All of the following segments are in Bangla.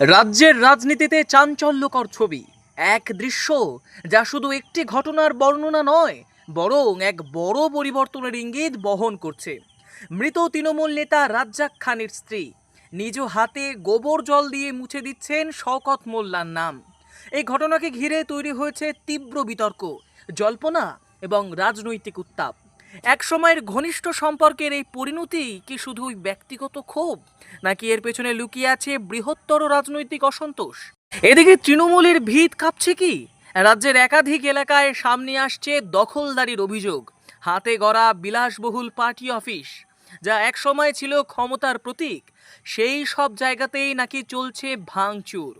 রাজ্যের রাজনীতিতে চাঞ্চল্যকর ছবি, এক দৃশ্য যা শুধু একটি ঘটনার বর্ণনা নয়, বরং এক বড় পরিবর্তনের ইঙ্গিত বহন করছে। মৃত তৃণমূল নেতা রাজ্জাক খানের স্ত্রী নিজ হাতে গোবর জল দিয়ে মুছে দিচ্ছেন শওকত মোল্লার নাম। এই ঘটনাকে ঘিরে তৈরি হয়েছে তীব্র বিতর্ক, জল্পনা এবং রাজনৈতিক উত্তাপ। এক সময়ের ঘনিষ্ঠ সম্পর্কের এই পরিণতি কি শুধুই ব্যক্তিগত ক্ষোভ, নাকি এর পেছনে লুকিয়ে আছে বৃহত্তর রাজনৈতিক অসন্তোষ? এদিকে তৃণমূলের ভিত কাঁপছে কি? রাজ্যের একাধিক এলাকায় সামনে আসছে দখলদারির অভিযোগ। হাতে গড়া বিলাসবহুল পার্টি অফিস, যা এক সময় ছিল ক্ষমতার প্রতীক, সেই সব জায়গাতেই নাকি চলছে ভাঙচুর,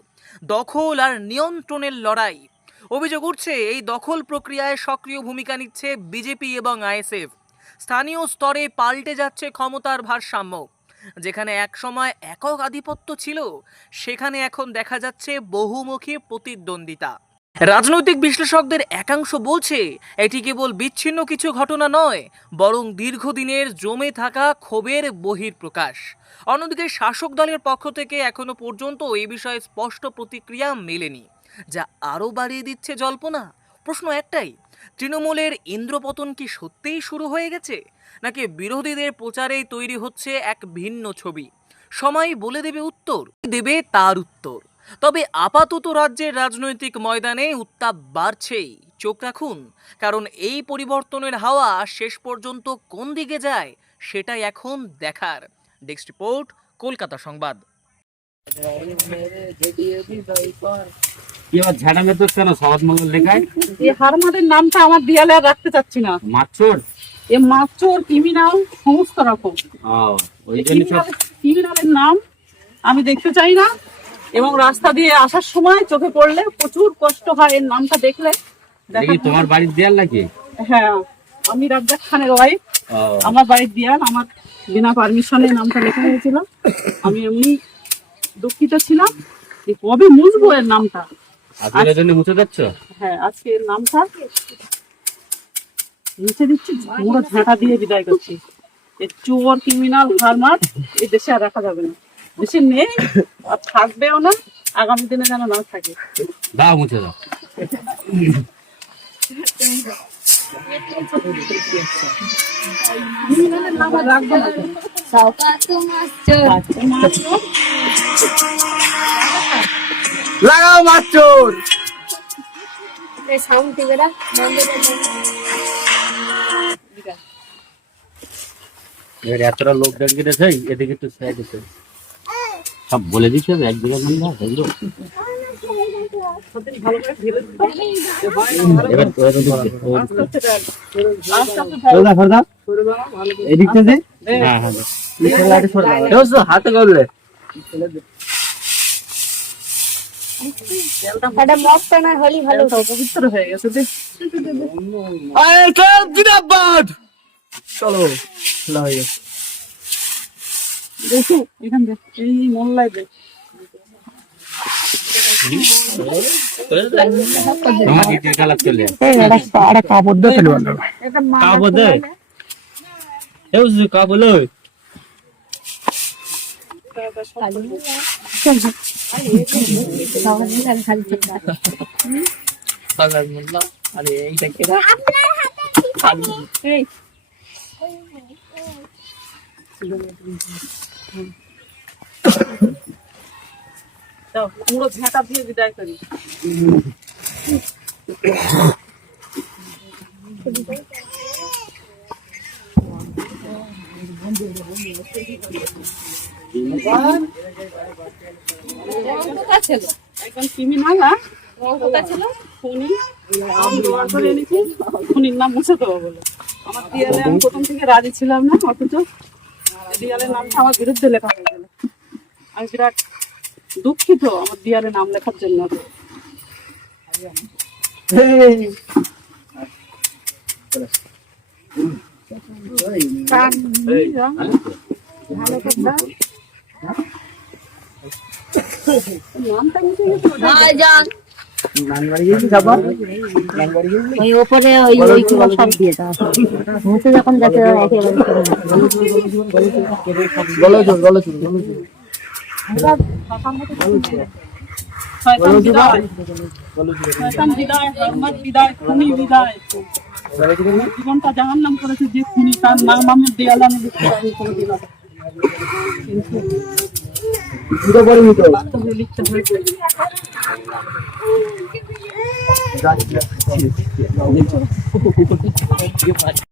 দখল আর নিয়ন্ত্রণের লড়াই। অভিযোগ উঠছে এই দখল প্রক্রিয়ায় সক্রিয় ভূমিকা নিচ্ছে বিজেপি এবং আইএসএফ। স্থানীয় স্তরে পাল্টে যাচ্ছে ক্ষমতার ভারসাম্য। যেখানে একসময় একক আধিপত্য ছিল, সেখানে এখন দেখা যাচ্ছে বহুমুখী প্রতিদ্বন্দ্বিতা। রাজনৈতিক বিশ্লেষকদের একাংশ বলছে এটি কেবল বিচ্ছিন্ন কিছু ঘটনা নয়, বরং দীর্ঘদিনের জমে থাকা ক্ষোভের বহিঃপ্রকাশ। অন্যদিকে শাসক দলের পক্ষ থেকে এখনো পর্যন্ত এই বিষয়ে স্পষ্ট প্রতিক্রিয়া মেলেনি, যা আরও বাড়িয়ে দিচ্ছে জল্পনা। প্রশ্ন একটাই, তৃণমূলের ইন্দ্রপতন কি সত্যিই শুরু হয়ে গেছে, নাকি বিরোধীদের প্রচারেই তৈরি হচ্ছে এক ভিন্ন ছবি? সময় বলে দেবে তার উত্তর। তবে আপাতত রাজ্যের রাজনৈতিক ময়দানে উত্তাপ বাড়ছেই। চোখ রাখুন, কারণ এই পরিবর্তনের হাওয়া শেষ পর্যন্ত কোন দিকে যায় সেটাই এখন দেখার। ডেস্ক রিপোর্ট, কলকাতা সংবাদ। ঝাড়া মেথর কেন সহজ মঙ্গল লেখায়? এই হারমাদের নামটা আমার দেয়ালে আর রাখতে চাচ্ছি না। মাছচোর, এ মাছচোর, ক্রিমিনাল, সমস্ত রকম ক্রিমিনালের নাম আমি দেখতে চাই না। এবং রাস্তা দিয়ে আসার সময় চোখে পড়লে প্রচুর কষ্ট হয় এর নামটা দেখলে। তোমার বাড়ির দেয়াল নাকি? হ্যাঁ, আমি রাজ্জাক খানের ওয়াইফ। আমার বাড়ির দেয়াল আমার বিনা পারমিশনে নামটা লেখা হয়েছিল। আমি এমনি দুঃখিত ছিলাম যে কবে মুছবো এর নামটা। মুছে যাচ্ছ? হ্যাঁ, আজকে এর নামটা মুছে দিচ্ছি, পুরো ঝাঁটা দিয়ে বিদায় করছি। এই চোর, ক্রিমিনাল, হারমার এই দেশে আর রাখা যাবে না। দেশে নেই আর থাকবেও না, আগামী দিনে যেন না থাকে। দাও মুছে দাও। ক্রিমিনালের নাম আর রাখবো না। লাগাও মাছচোর। এতটা লোক দেখে গেছে, এদিকে একটু সাইড দিতে সব বলে দিতে হবে। এক জায়গায় মনে হয় হাতে করলে পবিত্র হয়ে গেছে। চলো, দেখো এখান দেখ, এই মোল্লায় দেখ। পুরো ঝাঁটা দিয়ে বিদায় করি। একজন ক্রিমিনাল খুনির নাম মুছে দেবো বলে আমার দেয়ালে। আমি প্রথম থেকে রাজি ছিলাম না, অথচ দেয়ালের নামটা আমার বিরুদ্ধে লেখা হয়ে গেল। আমি বিরাট দুঃখিত আমার দেয়ালে নাম লেখার জন্য। ওপরে সব দিয়ে দাও, মুছে যখন যাচ্ছে ভাষার মতো কিছু নেই। শয়তান বিদায়, শয়তান বিদায়, রহমত বিদায়, খুনি বিদায়। আমার জীবনটা জাহান্নাম করেছে যে খুনি, তার নাম আমি দেয়ালে আমি লিখতে পারি কোনোদিন না। কিন্তু বাস্তবে লিখতে হয়েছে।